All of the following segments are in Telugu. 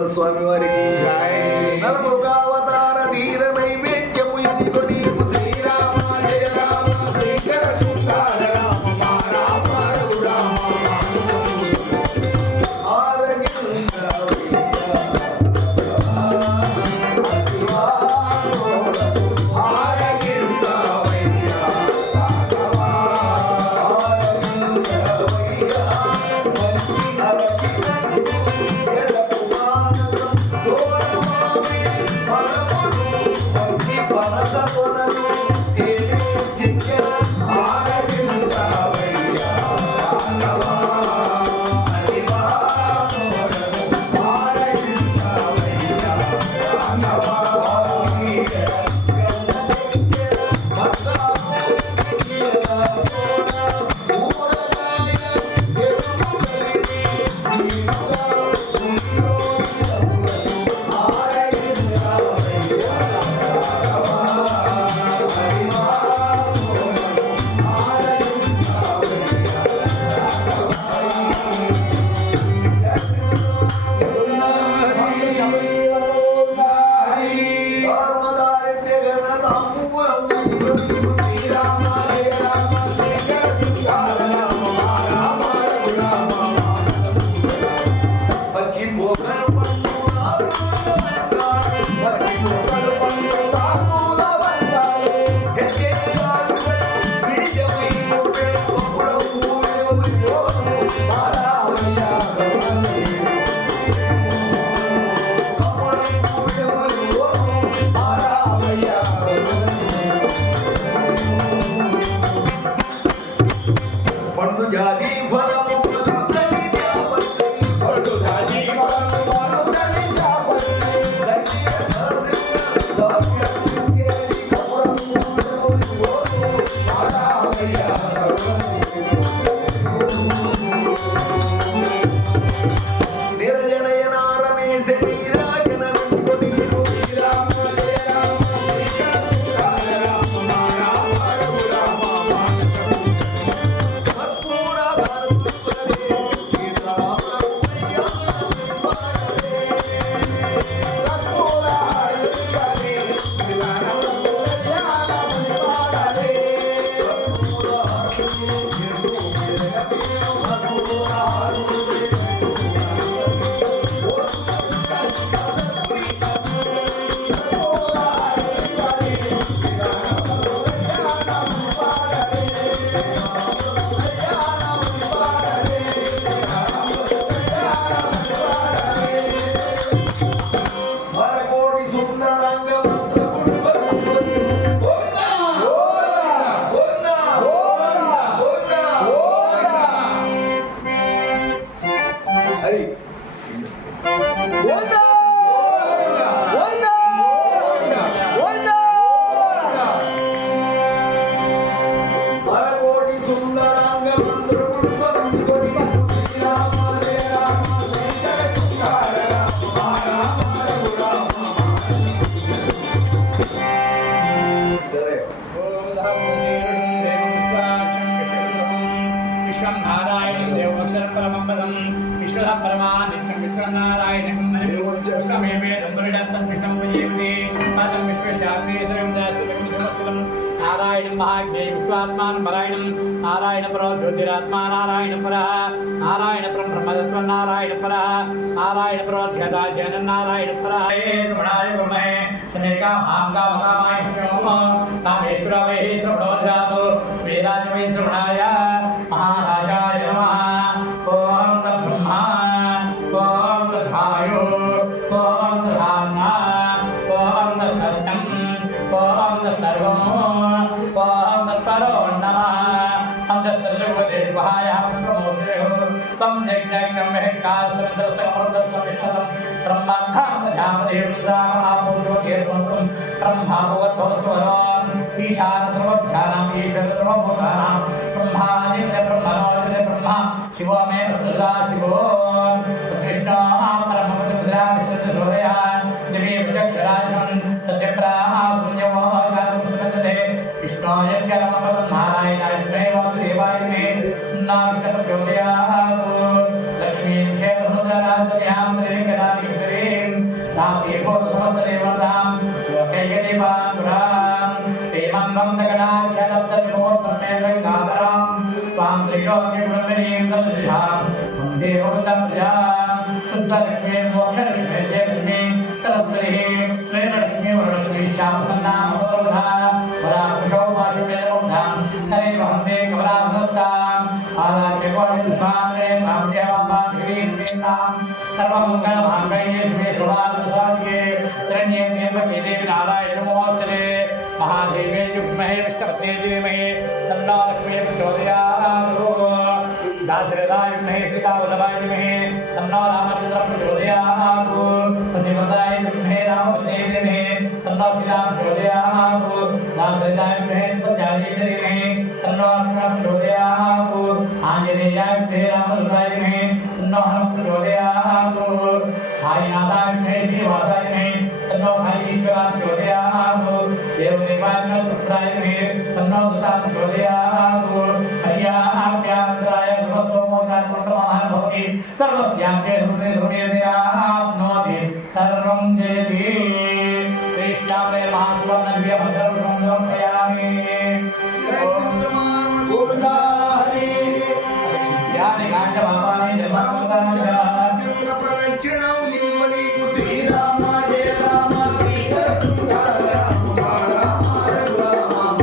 వీరభద్ర స్వామి వారికి నలమృగావతార ధీర నైవేద్యము ఇదిగో నీకు శ్రీరామ జయ రామ శ్రీకర శృంగార రామ రామ రఘురామ नारायण परो ज्योतिरात्मा नारायण परा नारायण परम ब्रह्मतत्व नारायण परा नारायण परो ध्यदाजन नारायण परा रमणाय ब्रह्महे शनेका मांगा मकामाय शोम कामेश्वर वै श्रवणोजातो वेदाज वै श्रवणाय महाराजाय नमः ओम तद्ब्रह्मा ओम तद्धायो ओम तद्धान्ना ओम तत्सत्यं ओम तत्सर्वं ओम तत्परो नमः हम सर्वदेवाय प्रमोदेहो तम जगन्नाथं महकार समुद्र समुद्र समिष्टम ब्रह्माधाम ध्यामदेव रामापूर्व केतुम ब्रह्मा भगवतो स्वराम ईशान सर्वभ्यानाम ईश्वर सर्वभूतानाम ब्रह्मादित्य ब्रह्मणोदित्य ब्रह्मा शिवो मे सदा शिवो कृष्ण परमपुत्र विश्वधोरया दिव्य विचक्षराजन सत्यप्रा पुण्यमो गातुं सुमते विष्णोय कर्मपदं नारायणाय वासुदेवाय मे नाम प्रचोदयात् लक्ष्मीं क्षेत्रमुद्राराजयां त्रिविक्रमादिश्वरी महादेवो नमस्तदेवतां लोकैकदीपां पुरां श्रीमन्तं तगणाख्यातप्तविमोहत्तमेवैकादरां त्वां त्रिलोक्यगुणमणीं तद्विधां वन्दे भवतं प्रजां शुद्धलक्ष्मीं मोक्षलक्ष्मीं जयलक्ष्मीं सरस्वतीं श्रीलक्ष्मीं वरलक्ष्मीं श्यामसन्नां मनोरमधा वराकुशौ माशुमेधमुग्धां हरे वहन्ते कमलासनस्ताम् आदार्यकोटिल्पान्द्रे काम्यवां श्रीर्वीणां सर्वमङ्गलमाङ्गल्ये शिवे सर्वार्थसाधिके शरण्ये त्र्यम्बके देवी नारायण नमोस्तुते महादेवे युग्महे विष्णुपत्ने धीमहि तन्नो लक्ष्मी प्रचोदयात् दासरथाय विद्महे सीतावल्लभाय धीमहि तन्नो रामचन्द्रः प्रचोदयात् पतिव्रताय विद्महे रामपत्ने धीमहि तन्नो सीता प्रचोदयात् दासरथाय विद्महे सत्याय धीमहि तन्नो लक्ष्मणः प्रचोदयात् आञ्जनेयाय विद्महे रामचन्द्राय धीमहि तन्नो हनुमः प्रचोदयात् साईनाथाय विद्महे श्रीनिवासाय धीमहि तन्नो साई ईश्वरः प्रचोदयात् देवदेवाय पुत्राय धीमहि तन्नो दत्तः प्रचोदयात् हर्याभ्यासराय सर्वस्वमोक्षात्मकमहान् भवति सर्वस्याङ्के ध्रुवे सर्वं जयति कृष्णाय महात्मन्यमधर्मं समर्पयामि गोविन्दा हरि यानि काञ्चपापानि प्रदक्षिणं इन्वनि श्रीराम जय राम श्रीधर सुन्दर राम राम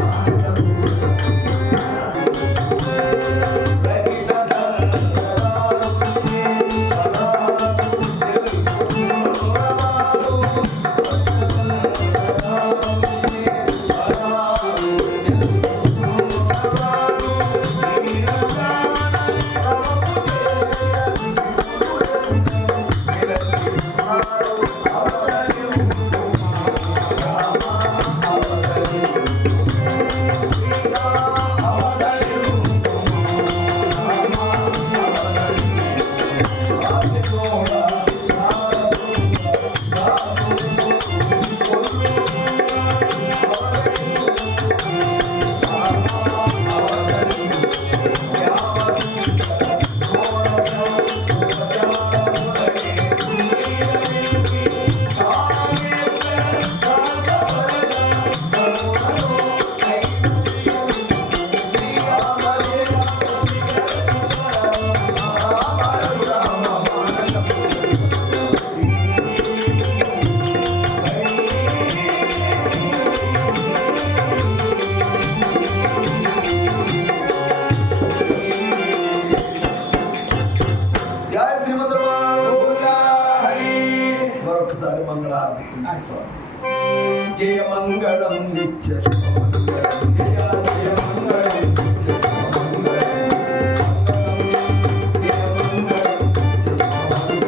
जय मंगलम नित्य सुमंगलम जय जय मंगलम नित्य सुमंगलम जय मंगलम नित्य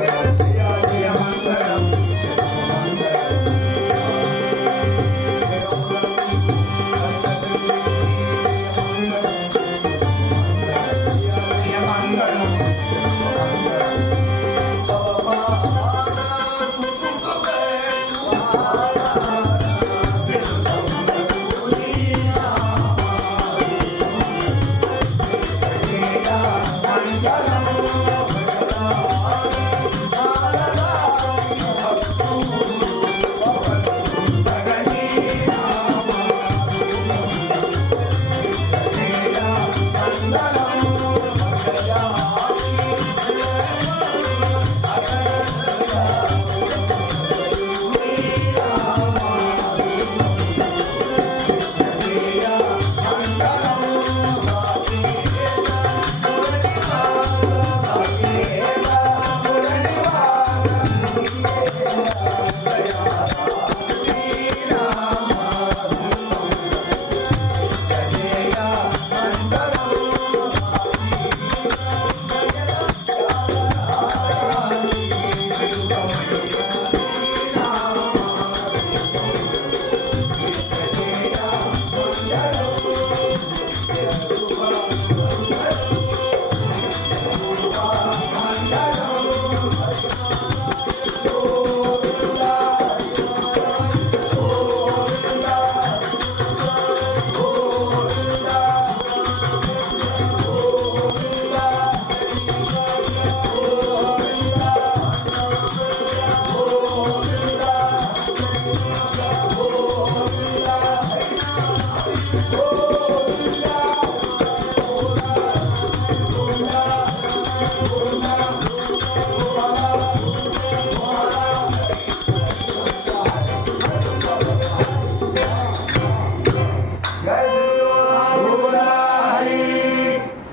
सुमंगलम जय जय मंगलम नित्य सुमंगलम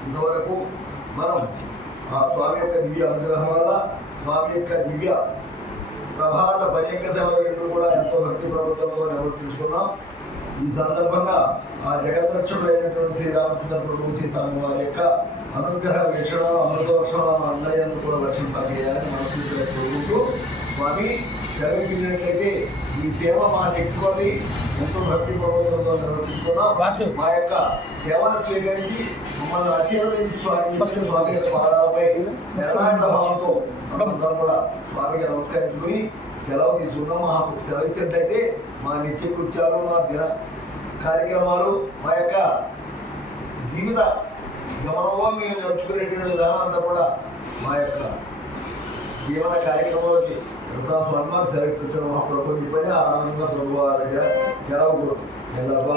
ఇంతవరకు మనం ఆ స్వామి యొక్క దివ్య అనుగ్రహం వల్ల స్వామి యొక్క దివ్య ప్రభాత భయంక సేవలు రెండు కూడా ఎంతో భక్తి ప్రభుత్వంతో నిర్వర్తించుకున్నాం. ఈ సందర్భంగా ఆ జగద్రక్షకుడు అయినటువంటి శ్రీరామచంద్ర ప్రభు సీతమ్మ వారి యొక్క అనుగ్రహ వీక్షణ అమృత వర్షాలను అందరినీ కూడా రక్షింపజేయాలని మనస్ఫూర్తిగా కోరుకుంటూ స్వామి సెలవించినట్లయితే ఈ సేవ మా శక్తి కొద్ది ఎంతో భక్తి ప్రభుత్వంతో నిర్వర్తిస్తున్నాం. మా యొక్క సేవను స్వీకరించి మమ్మల్ని ఆశీర్వదించి స్వామి యొక్క పాదాలపై శరణాగత భావంతో అందరం కూడా స్వామికి నమస్కరించుకుని సెలవు తీసుకున్నాం. మాకు సెలవు ఇచ్చినట్లయితే మా నిత్య కృత్యాలు, మా దిన కార్యక్రమాలు, మా యొక్క జీవిత గమనంలో మేము నడుచుకునేటువంటి విధానం అంతా కూడా మా యొక్క జీవన కార్యక్రమాలకి స్వర్మాకు సెలవిపించడం మా ప్రభు చెప్పని ఆ రామచంద్ర ప్రభు వారి దగ్గర సెలవు సెలవు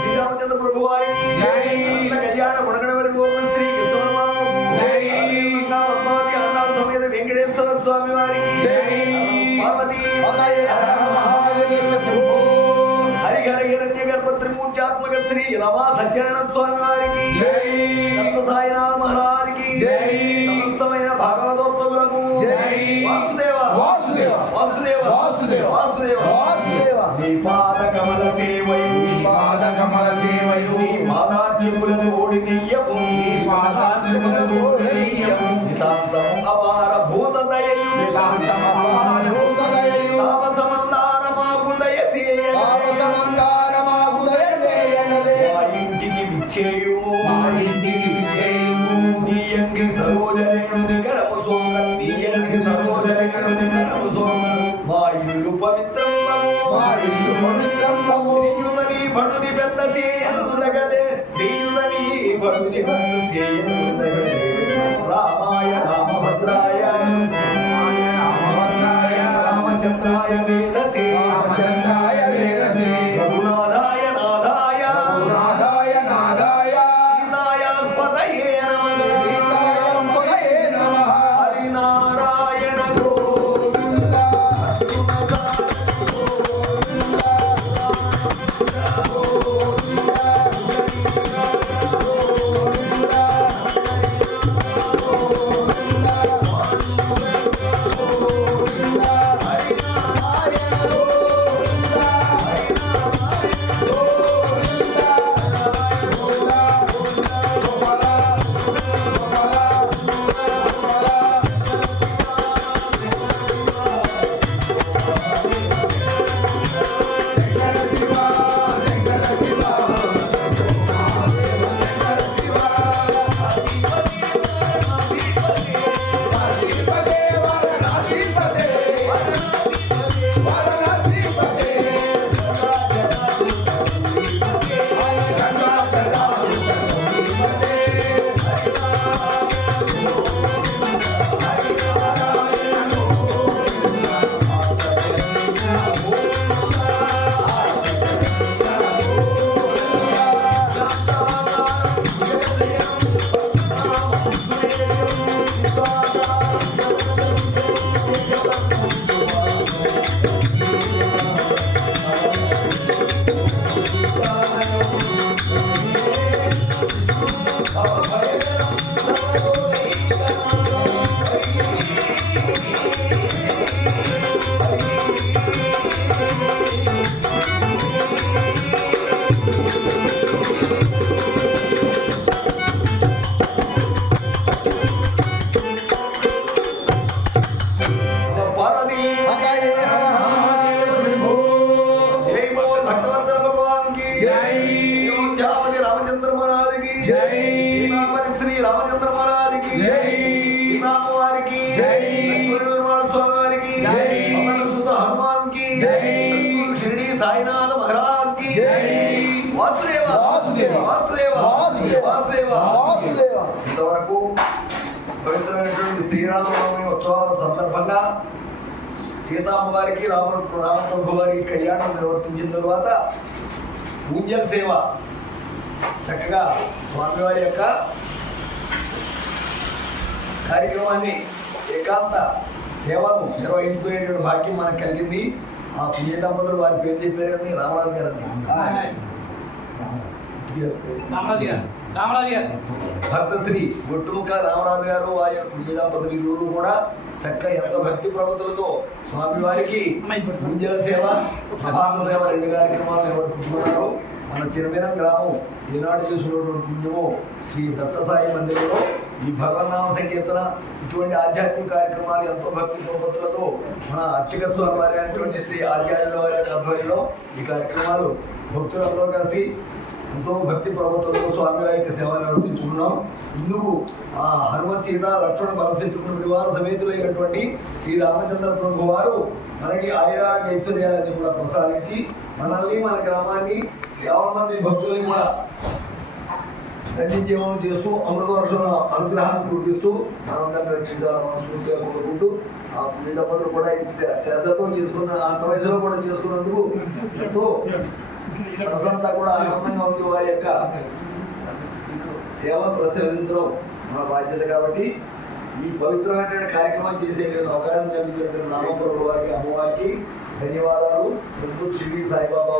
శ్రీరామచంద్ర ప్రభు వారికి కళ్యాణ గుణగణవరి శ్రీ కృష్ణవర్మాది అన్నాం సమేత వెంకటేశ్వర స్వామి వారికి పార్వతీ హరిహర హిరణ్య గర్భ త్రిమూర్త్యాత్మక శ్రీ రమా సత్యనారాయణ స్వామి వారికి దత్త సాయినాథ్ మహారాజ్కి సమస్తమైన భాగవతోత్తములకు వాసుదేవ వాసుదేవ వాసుదేవ వాసుదేవ వాసుదేవ వాసుదేవ నీ పాద కమల సేవయు నీ పాద కమల సేవయు నీ పాదార్చములను ఓడినీయము నీ పాదార్చములను ఓడినీయము నితాంతము అపార భూత దయయు నితాంతము అపార భూత దయయు తాపసమందార మాకు దయసేయనదే తాపసమందార మాకు దయసేయనదే మా ఇంటికి విచ్చేయుము మా ఇంటికి విచ్చేయుము నీ యంగి సరోజరేణుని కరము సోంగల్ నీ యంగి సరోజరేణుని కరము సోంగల్ మా ఇల్లు పవిత్రమ్మము మా ఇల్లు పవిత్రమ్మము శ్రీయుతని భటుని పెద్ద సేయలుదగదే శ్రీయుతని భటుని పెద్ద సేయలుదగదే రామాయ రామభద్రాయ రామచంద్రాయ వేదసే రామచంద్రాయ వేదసే రఘునాథాయ నాథాయ నాథాయ నాథాయ సీతాయ పదయే నమః సీతాయ పదయే నమః అమ్మవారికి జై. లక్ష్మీనరసింహ స్వామి వారికి జై. పవన సుత హనుమాన్ కి జై. సద్గురు షిరిడి సాయినాథ మహారాజ్ కి జై. వాసుదేవ వాసుదేవ. వాసుదేవ వాసుదేవ. వాసుదేవ వాసుదేవ. ఇంతవరకు పవిత్రమైనటువంటి శ్రీరామనవమి ఉత్సవాల సందర్భంగా సీతమ్మ వారికి రామప్రభు వారికి కళ్యాణం నిర్వర్తించిన తరువాత పూజల సేవ చక్కగా స్వామివారి యొక్క కార్యక్రమాన్ని ఏకాంత సేవను నిర్వహించుకునేటువంటి భాగ్యం మనకు కలిగింది. ఆ పుణ్య దంపతులు వారి పేరు చెప్పారండి రామరాజు గారండి. రామరాజు గారు భక్తశ్రీ గొట్టుముఖ రామరాజు గారు వారి యొక్క పుణ్య దంపతులు ఇరువురు కూడా చక్కగా ఎంతో భక్తి ప్రవృత్తులతో స్వామివారికి పూజల సేవ ప్రభాత సేవ రెండు కార్యక్రమాలు నిర్వర్తించుకున్నారు. మన చిరమీరం గ్రామం ఈనాడు చేసుకున్నటువంటి పుణ్యము శ్రీ దత్తసాయి మందిరంలో ఈ భగవన్నామ సంకీర్తన ఇటువంటి ఆధ్యాత్మిక కార్యక్రమాలు ఎంతో భక్తి ప్రవృత్తులతో మన అర్చక స్వామి వారి అయినటువంటి శ్రీ ఆచార్యుల వారి యొక్క ఆధ్వర్యంలో ఈ కార్యక్రమాలు భక్తులందరూ కలిసి ఎంతో భక్తి ప్రవృత్తులతో స్వామివారి యొక్క సేవ నిర్వర్తించుకున్నాం. ఇందుకు ఆ హనుమ సీత లక్ష్మణ భరతశత్రుఘ్న పరివార సమేతులైనటువంటి శ్రీ రామచంద్ర ప్రభు వారు మనకి ఆయురారోగ్య ఐశ్వర్యాన్ని కూడా ప్రసాదించి మనల్ని మన గ్రామాన్ని 50 మంది భక్తుల్ని కూడా ధన్యజీవనం చేస్తూ అమృత వర్షం అనుగ్రహాన్ని కురిపిస్తూ మనందరిని రక్షించాలని మనస్ఫూర్తిగా కోరుకుంటూ ఆ పుణ్య దంపతులు కూడా ఇంత శ్రద్ధతో చేసుకున్న అంత వయసులో కూడా చేసుకున్నందుకు ఎంతో మనసంతా కూడా ఆనందంగా ఉంది. వారి యొక్క సేవ ప్రశంసించడం మన బాధ్యత కాబట్టి ఈ పవిత్రమైన కార్యక్రమం చేసేటువంటి అవకాశం కలిగించినటువంటి రామప్రభు వారికి అమ్మవారికి ధన్యవాదాలు. షిరిడి సాయిబాబా